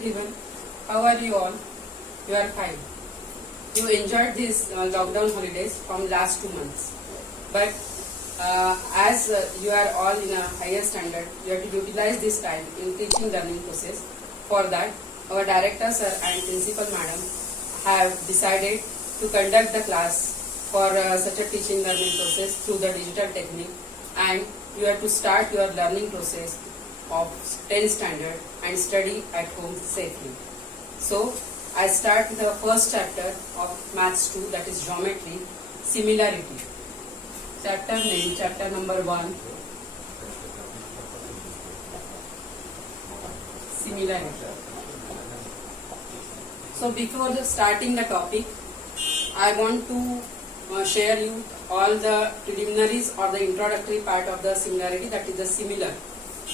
Everyone, how are you all? You are fine. You enjoyed these lockdown holidays from last 2 months. But as you are all in a higher standard, you have to utilize this time in teaching learning process. For that, our director sir and principal madam have decided to conduct the class for such a teaching learning process through the digital technique, and you have to start your learning process of 10th standard and study at home safely. So I start with the first chapter of Maths 2, that is Geometry, Similarity. Chapter name, chapter number 1, Similarity. So before starting the topic, I want to share you all the preliminaries or the introductory part of the similarity, that is the similar.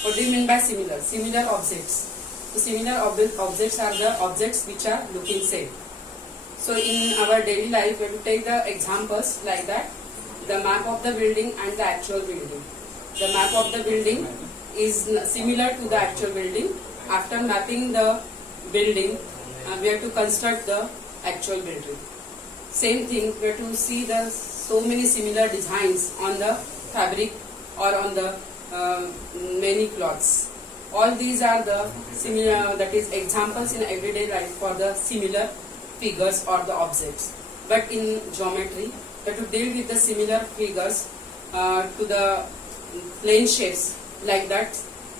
What do you mean by similar? Similar objects. So similar objects are the objects which are looking same. So in our daily life, we have to take the examples like that. The map of the building and the actual building. The map of the building is similar to the actual building. After mapping the building, we have to construct the actual building. Same thing, we have to see the so many similar designs on the fabric or on the many cloths. All these are the similar, that is examples in everyday life for the similar figures or the objects. But in geometry, we have to deal with the similar figures to the plane shapes, like that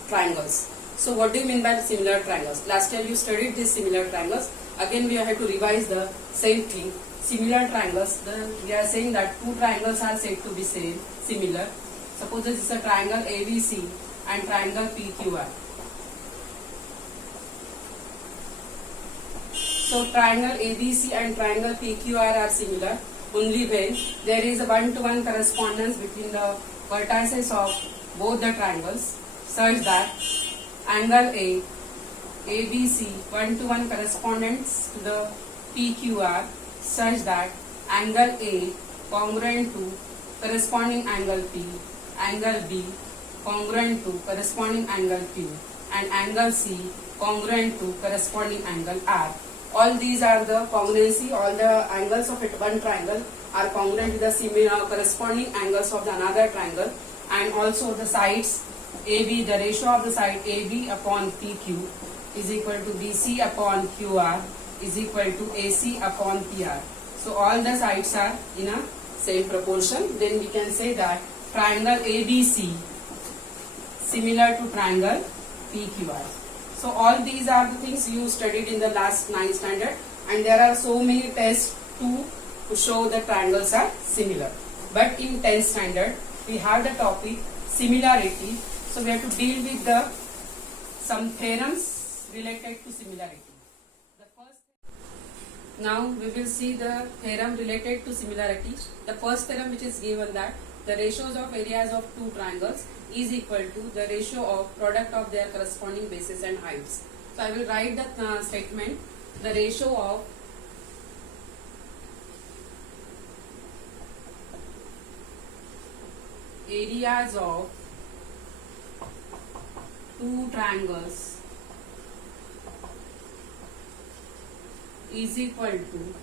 triangles. So what do you mean by similar triangles? Last year you studied these similar triangles. Again we have to revise the same thing. Similar triangles, we are saying that two triangles are said to be similar. Suppose this is a triangle ABC and triangle PQR. So triangle ABC and triangle PQR are similar only when there is a one-to-one correspondence between the vertices of both the triangles, such that angle A, ABC, one-to-one correspondence to the PQR, such that angle A congruent to corresponding angle P, angle B congruent to corresponding angle Q, and angle C congruent to corresponding angle R. All these are the congruency, all the angles of one triangle are congruent with the similar corresponding angles of the another triangle, and also the sides AB, the ratio of the side AB upon PQ is equal to BC upon QR is equal to AC upon PR. So all the sides are in a same proportion. Then we can say that triangle ABC similar to triangle PQR. So all these are the things you studied in the last 9th standard, and there are so many tests to show the triangles are similar. But in 10th standard we have the topic similarity. So we have to deal with the some theorems related to similarity. Now we will see the theorem related to similarity. The first theorem, which is given, that the ratios of areas of two triangles is equal to the ratio of product of their corresponding bases and heights. So I will write the statement. The ratio of areas of two triangles is equal to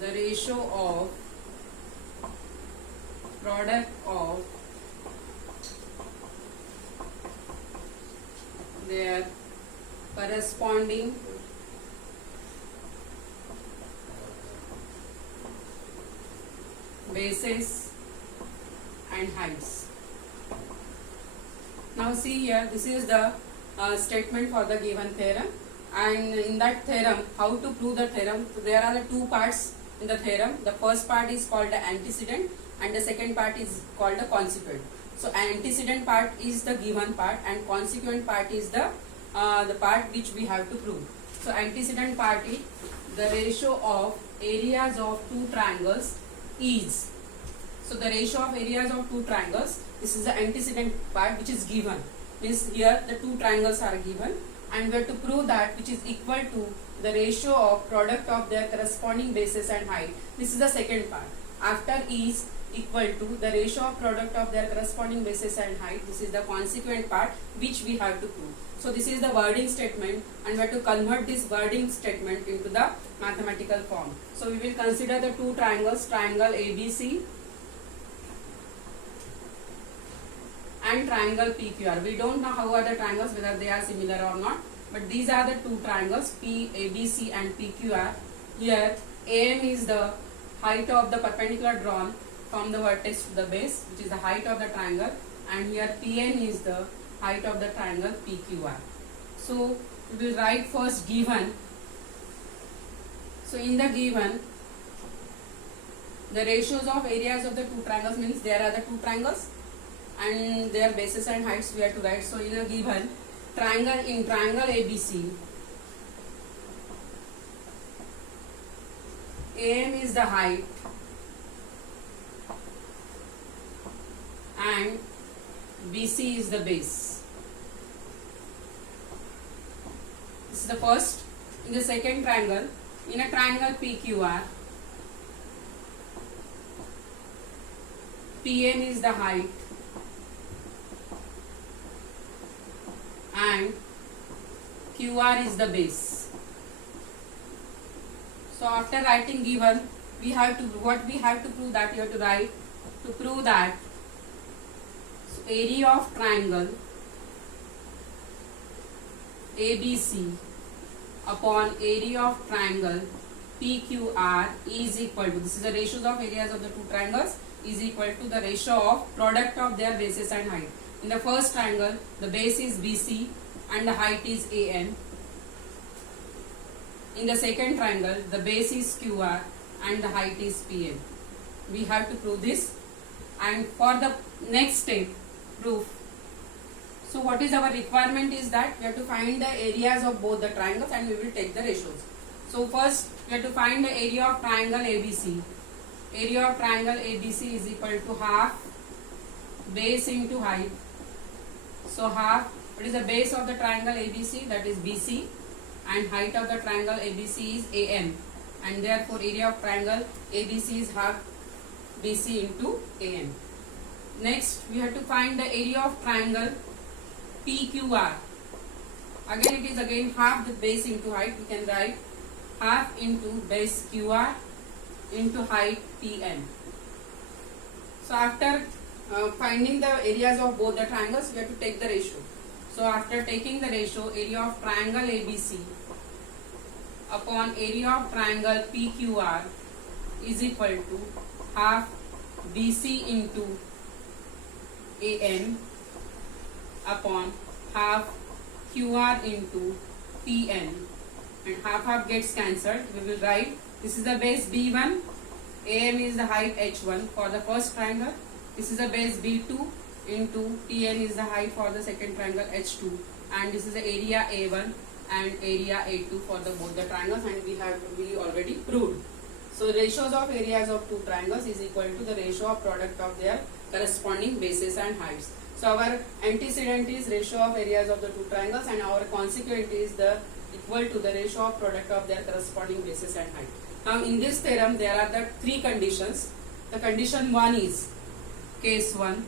the ratio of product of their corresponding bases and heights. Now see here, this is the statement for the given theorem, and in that theorem, how to prove the theorem? So there are the two parts in the theorem. The first part is called the antecedent and the second part is called the consequent. So antecedent part is the given part and consequent part is the part which we have to prove. So antecedent part is the ratio of areas of two triangles is. So the ratio of areas of two triangles, this is the antecedent part which is given. Means here the two triangles are given and we have to prove that which is equal to the ratio of product of their corresponding bases and height. This is the second part. After is equal to the ratio of product of their corresponding bases and height. This is the consequent part which we have to prove. So this is the wording statement, and we have to convert this wording statement into the mathematical form. So we will consider the two triangles, triangle ABC and triangle PQR. We don't know how are the triangles, whether they are similar or not, but these are the two triangles ABC and PQR. Here AM is the height of the perpendicular drawn from the vertex to the base, which is the height of the triangle, and here PN is the height of the triangle PQR. So we will write first given. So in the given, the ratios of areas of the two triangles means there are the two triangles and their bases and heights we have to write. So in a given triangle, in triangle ABC, AM is the height and BC is the base. This is the first. In the second triangle, in a triangle PQR, PN is the height and QR is the base. So after writing given, we have to, what we have to prove, that you have to write, to prove that area of triangle ABC upon area of triangle PQR is equal to, this is the ratios of areas of the two triangles, is equal to the ratio of product of their bases and height. In the first triangle, the base is BC and the height is AN. In the second triangle, the base is QR and the height is PN. We have to prove this, and for the next step, proof. So what is our requirement is that we have to find the areas of both the triangles and we will take the ratios. So first we have to find the area of triangle ABC. Area of triangle ABC is equal to half base into height. So half, what is the base of the triangle ABC? That is BC, and height of the triangle ABC is AM, and therefore area of triangle ABC is half BC into AM. Next we have to find the area of triangle PQR. Again it is again half the base into height. We can write half into base QR into height PN. So after finding the areas of both the triangles, we have to take the ratio. So after taking the ratio, area of triangle ABC upon area of triangle PQR is equal to half BC into AN upon half QR into PN, and half gets cancelled. We will write, this is the base B1, AM is the height H1 for the first triangle, this is the base B2 into PN is the height for the second triangle H2, and this is the area A1 and area A2 for the both the triangles, and we already proved. So ratios of areas of two triangles is equal to the ratio of product of their corresponding bases and heights. So our antecedent is ratio of areas of the two triangles, and our consequent is the equal to the ratio of product of their corresponding bases and height. Now in this theorem there are the three conditions. The condition 1 is case 1.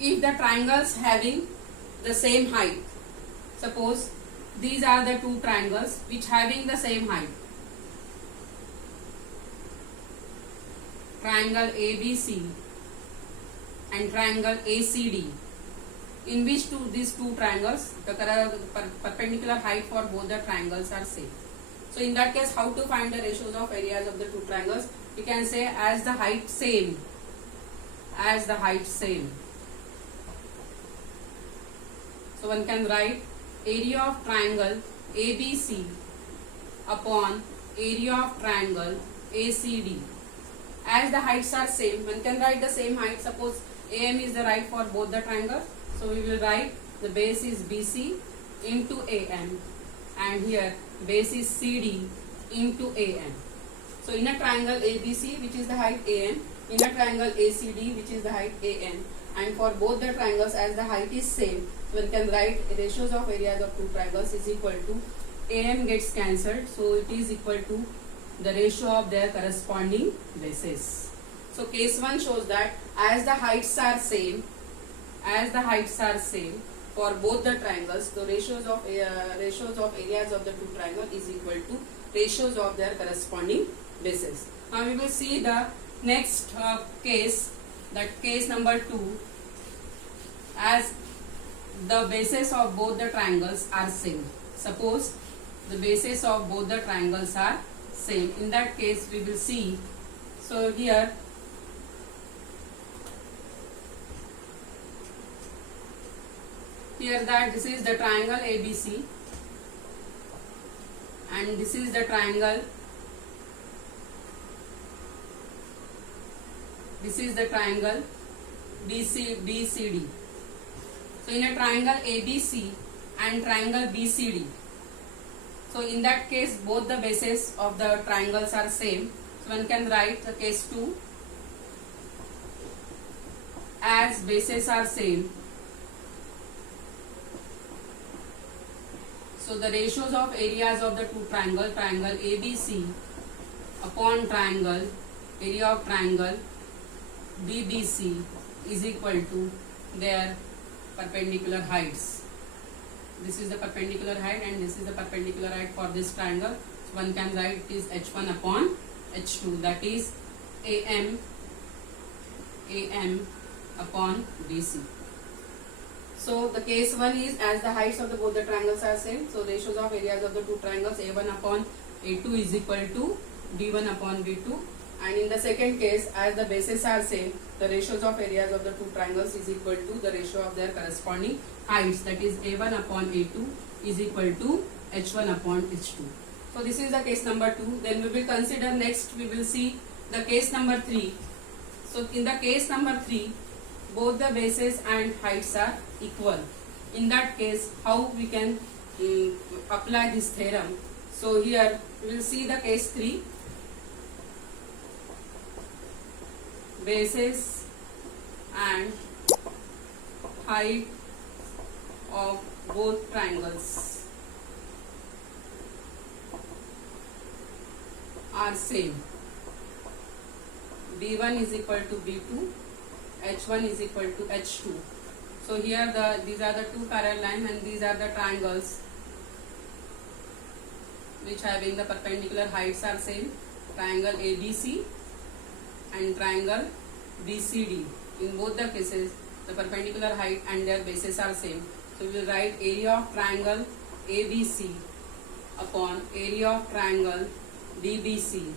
If the triangles having the same height, suppose these are the two triangles which having the same height, triangle ABC and triangle ACD, in which these two triangles, the perpendicular height for both the triangles are same. So in that case, how to find the ratios of areas of the two triangles? We can say as the height same, as the height same. So one can write area of triangle ABC upon area of triangle ACD. As the heights are same, one can write the same height. Suppose AM is the height for both the triangles. So we will write the base is BC into AM, and here base is CD into AN. So in a triangle ABC, which is the height AN, in a triangle ACD, which is the height AN, and for both the triangles as the height is same, one can write ratios of areas of two triangles is equal to AM gets cancelled, so it is equal to the ratio of their corresponding bases. So case 1 shows that as the heights are same for both the triangles, the ratios of areas of the two triangles is equal to ratios of their corresponding bases. Now we will see the next case, that case number 2, as the bases of both the triangles are same. Suppose the bases of both the triangles are same. In that case we will see, so here that this is the triangle ABC and this is the triangle BCD. So in a triangle ABC and triangle BCD, so in that case both the bases of the triangles are same. So one can write the case 2, as bases are same, so the ratios of areas of the two triangle ABC upon triangle area of triangle BBC is equal to their perpendicular heights. This is the perpendicular height and this is the perpendicular height for this triangle. So one can write it is H1 upon H2, that is AM upon BC. So the case 1 is as the heights of both the triangles are same, so ratios of areas of the two triangles A1 upon A2 is equal to B1 upon B2. And in the second case, as the bases are same, the ratios of areas of the two triangles is equal to the ratio of their corresponding heights, that is A1 upon A2 is equal to H1 upon H2. So this is the case number 2. Then we will consider next, we will see the case number 3. So in the case number 3, both the bases and heights are equal. In that case, how we can apply this theorem? So here we will see the case 3. Bases and height of both triangles are same. B1 is equal to B2, H1 is equal to H2. So here these are the two parallel lines and these are the triangles which having the perpendicular heights are same. Triangle ABC and triangle BCD. In both the cases, the perpendicular height and their bases are same. So we will write area of triangle ABC upon area of triangle BBC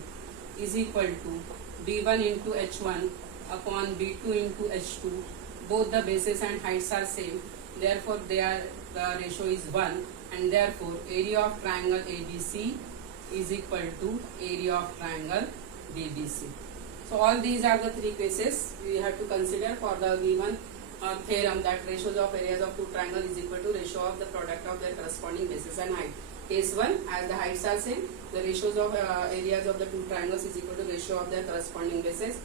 is equal to B1 into H1 upon B2 into H2. Both the bases and heights are same. Therefore, the ratio is 1, and therefore area of triangle ABC is equal to area of triangle BBC. So all these are the three cases we have to consider for the given theorem, that ratios of areas of two triangles is equal to ratio of the product of their corresponding bases and height. Case 1, as the heights are same, the ratios of areas of the two triangles is equal to ratio of their corresponding bases.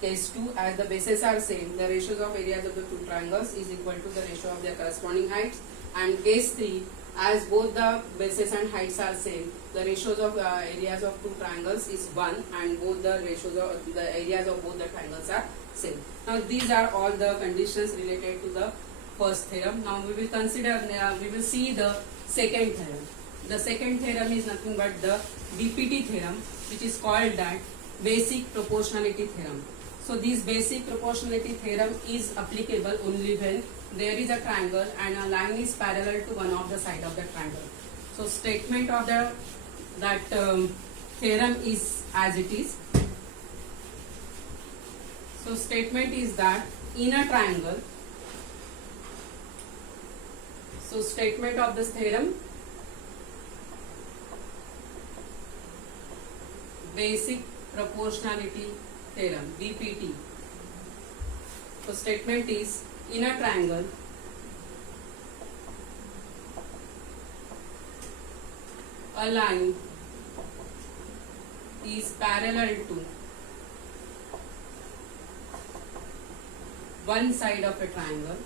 Case 2, as the bases are same, the ratios of areas of the two triangles is equal to the ratio of their corresponding heights. And case 3, as both the bases and heights are same, the ratios of areas of two triangles is 1, and both the ratios of the areas of both the triangles are same. Now these are all the conditions related to the first theorem. Now we will consider, we will see the second theorem. The second theorem is nothing but the BPT theorem, which is called that basic proportionality theorem. So this basic proportionality theorem is applicable only when there is a triangle and a line is parallel to one of the side of the triangle. So statement of that theorem is as it is. So statement is that in a triangle, so statement of this theorem, basic proportionality theorem, BPT. So statement is in a triangle, a line is parallel to one side of a triangle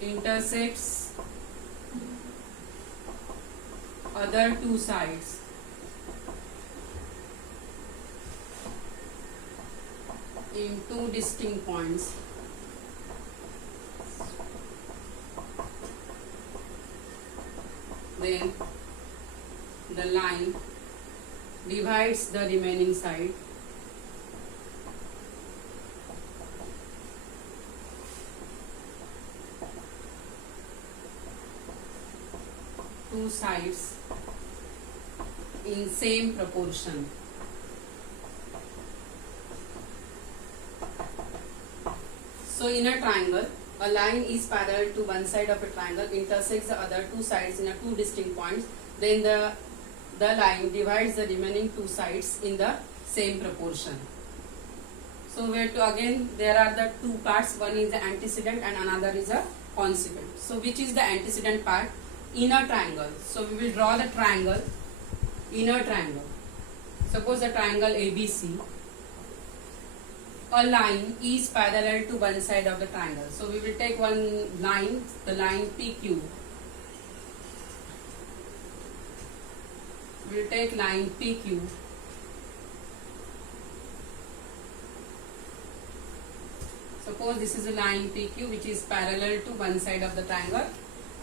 intersects other two sides in two distinct points. Then the line divides the remaining side two sides in same proportion. So in a triangle, a line is parallel to one side of a triangle, intersects the other two sides in a two distinct points. Then the line divides the remaining two sides in the same proportion. So we have to, again, there are the two parts. One is the antecedent and another is a consequent. So which is the antecedent part? Inner triangle. So we will draw the triangle, inner triangle. Suppose the triangle ABC. A line is parallel to one side of the triangle. So we will take one line, the line PQ. We will take line PQ. Suppose this is a line PQ which is parallel to one side of the triangle,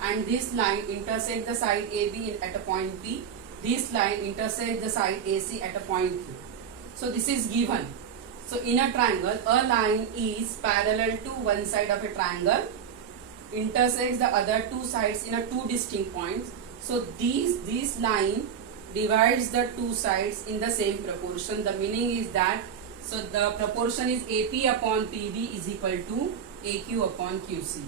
and this line intersects the side AB at a point P. This line intersects the side AC at a point Q. So this is given. So in a triangle, a line is parallel to one side of a triangle, intersects the other two sides in a two distinct points. So this line divides the two sides in the same proportion. The meaning is that, so the proportion is AP upon PB is equal to AQ upon QC.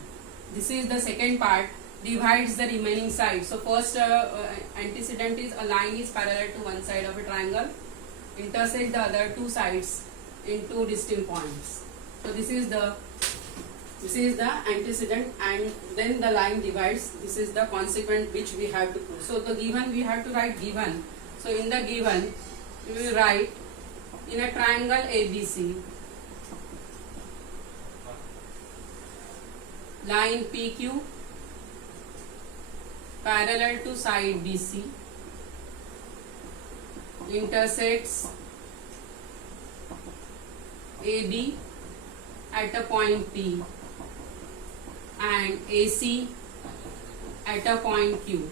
This is the second part, divides the remaining side. So first antecedent is a line is parallel to one side of a triangle, intersect the other two sides in two distinct points. So this is the antecedent, and then the line divides. This is the consequent which we have to prove. So the given, we have to write given. So in the given, we will write in a triangle ABC, line PQ parallel to side BC intersects AB at a point P and AC at a point Q.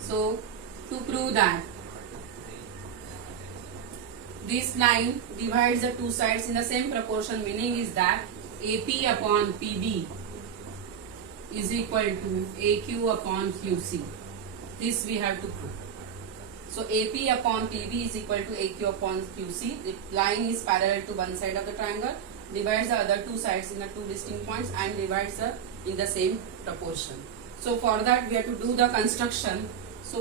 So to prove that this line divides the two sides in the same proportion, meaning is that AP upon PB is equal to AQ upon QC. This we have to prove. So AP upon PB is equal to AQ upon QC. The line is parallel to one side of the triangle, divides the other two sides in the two distinct points and divides in the same proportion. So for that we have to do the construction. So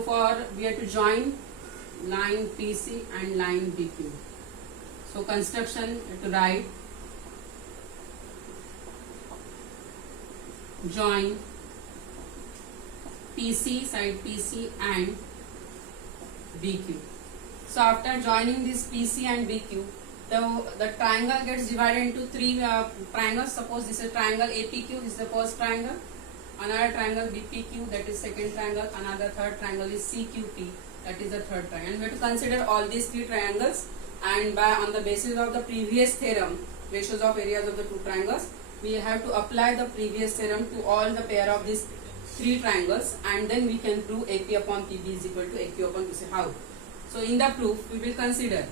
we have to join line PC and line PQ. So construction, we have to write join PC, side PC and BQ. So after joining this PC and BQ, the triangle gets divided into three triangles. Suppose this is triangle APQ, this is the first triangle. Another triangle BPQ, that is second triangle. Another third triangle is CQP, that is the third triangle. And we have to consider all these three triangles, and on the basis of the previous theorem, ratios of areas of the two triangles, we have to apply the previous theorem to all the pair of these three triangles, and then we can prove AP upon PB is equal to AQ upon QC. How? So in the proof we will consider,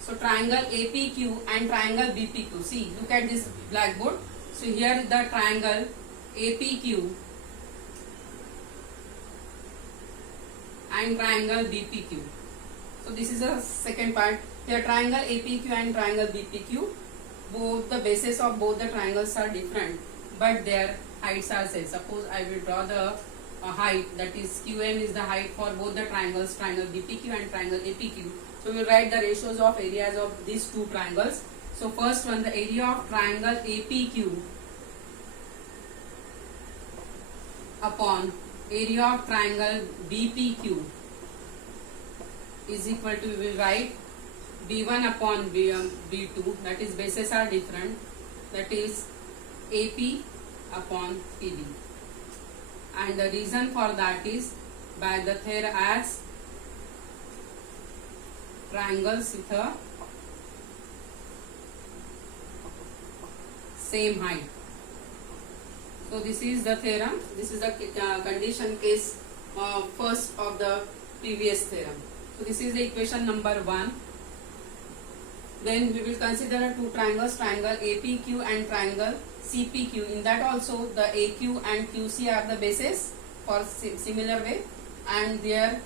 so triangle APQ and triangle BPQ. See, look at this blackboard. So here is the triangle APQ and triangle BPQ. So this is the second part. Here triangle APQ and triangle BPQ, both the bases of both the triangles are different, but their heights are same. Suppose I will draw the height, that is QM is the height for both the triangles, triangle BPQ and triangle APQ. So we will write the ratios of areas of these two triangles. So first one, the area of triangle APQ upon area of triangle BPQ is equal to, we will write B1 upon B2, that is bases are different, that is AP upon PB. and the reason for that is by the theorem as triangles with a same height. So this is the theorem. This is the condition case first of the previous theorem. So this is the equation number 1. Then we will consider two triangles, triangle APQ and triangle CPQ. In that also the AQ and QC are the bases for similar way, and there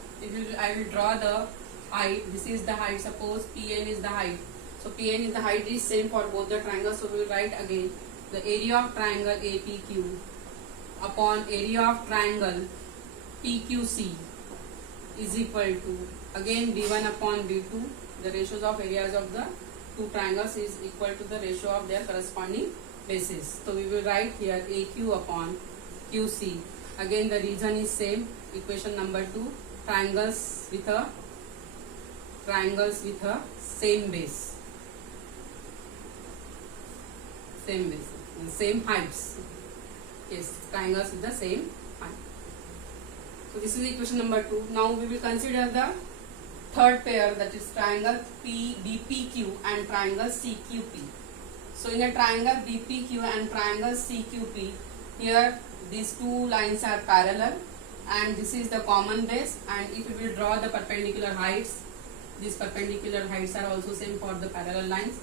I will draw the height. This is the height. Suppose PN is the height. So PN is the height is same for both the triangles. So we will write again the area of triangle APQ upon area of triangle PQC is equal to again B1 upon B2. The ratios of areas of the two triangles is equal to the ratio of their corresponding bases. So we will write here AQ upon QC. Again the reason is same. Equation number 2. Triangles with a same base. Same heights. Yes, triangles with the same height. So this is equation number 2. Now we will consider the third pair, that is triangle BPQ and triangle CQP. So in a triangle BPQ and triangle CQP, here these two lines are parallel and this is the common base, and if we will draw the perpendicular heights, these perpendicular heights are also same for the parallel lines.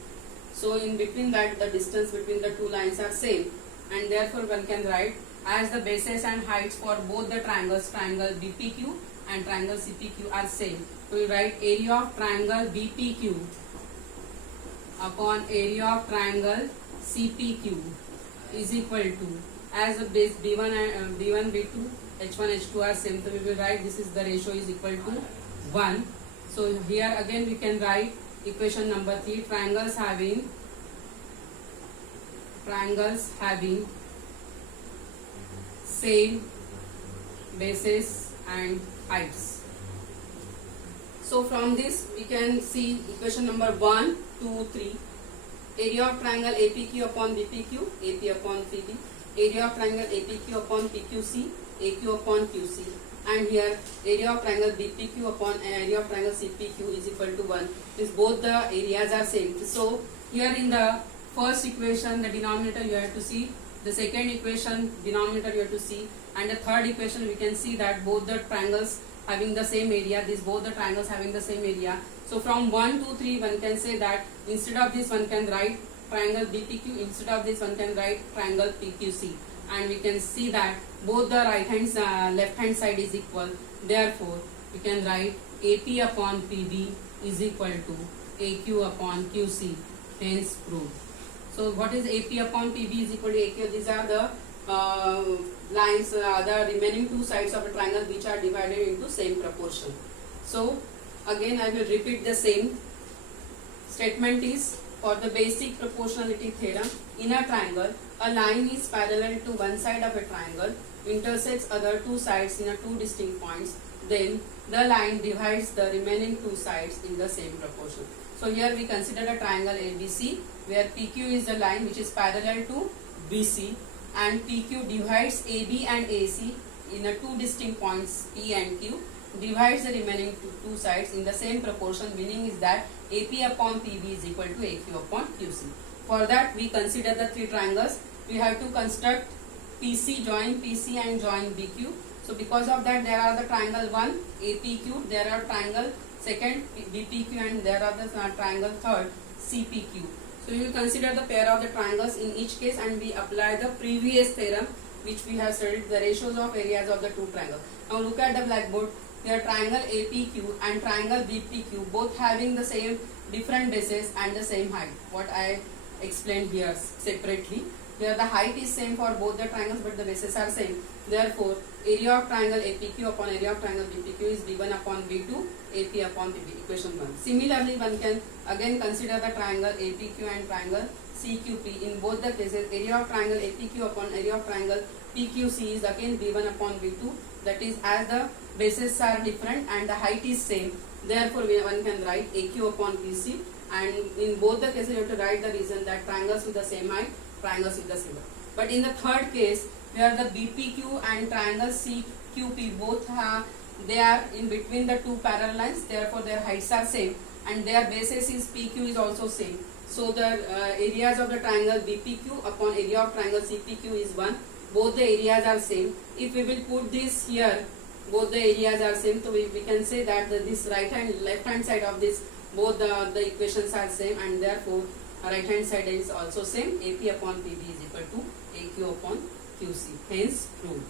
So in between that the distance between the two lines are same, and therefore one can write as the bases and heights for both the triangles, triangle BPQ and triangle CPQ are same. We will write area of triangle BPQ upon area of triangle CPQ is equal to, as the base B1 and B1, B2, H1, H2 are same. So we will write this is the ratio is equal to 1. So here again we can write equation number 3, triangles having same bases and heights. So from this we can see equation number 1, 2, 3. Area of triangle APQ upon BPQ, AP upon PB. Area of triangle APQ upon PQC, AQ upon QC. And here area of triangle BPQ upon area of triangle CPQ is equal to 1. Means both the areas are same. So here in the first equation the denominator you have to see, the second equation denominator you have to see, and the third equation we can see that both the triangles having the same area, both the triangles having the same area. So from 1, 2, 3 one can say that instead of this one can write triangle BPQ, instead of this one can write triangle PQC, and we can see that both the left hand side is equal. Therefore we can write AP upon PB is equal to AQ upon QC, hence proved. So what is AP upon PB is equal to AQ? These are the lines, the remaining two sides of a triangle which are divided into same proportion. So again I will repeat the same statement is, for the basic proportionality theorem, in a triangle a line is parallel to one side of a triangle, intersects other two sides in a two distinct points, then the line divides the remaining two sides in the same proportion. So here we consider a triangle ABC where PQ is the line which is parallel to BC, and PQ divides AB and AC in a two distinct points P and Q, divides the remaining two sides in the same proportion, meaning is that AP upon PB is equal to AQ upon QC. For that we consider the three triangles. We have to construct PC, join PC and join BQ. So because of that there are the triangle 1 APQ, there are triangle second BPQ, and there are the triangle third CPQ. So we will consider the pair of the triangles in each case and we apply the previous theorem which we have studied, the ratios of areas of the two triangles. Now look at the blackboard. Here triangle APQ and triangle BPQ both having the same different bases and the same height. What I explained here separately. Here the height is same for both the triangles but the bases are same. Therefore area of triangle APQ upon area of triangle BPQ is B1 upon B2, AP upon PB, equation 1. Similarly one can again consider the triangle APQ and triangle CQP. In both the cases area of triangle APQ upon area of triangle PQC is again B1 upon B2, that is as the bases are different and the height is same, therefore one can write AQ upon PC, and in both the cases you have to write the reason that triangles with the same height, triangles with the same height. But in the third case where the BPQ and triangle CQP both have, they are in between the two parallel lines, therefore their heights are same and their basis is PQ is also same. So the areas of the triangle BPQ upon area of triangle CPQ is 1. Both the areas are same. If we will put this here, both the areas are same, so we can say that this right hand, left hand side of this, both the equations are same and therefore right hand side is also same. AP upon PB is equal to AQ upon QC. Hence proved.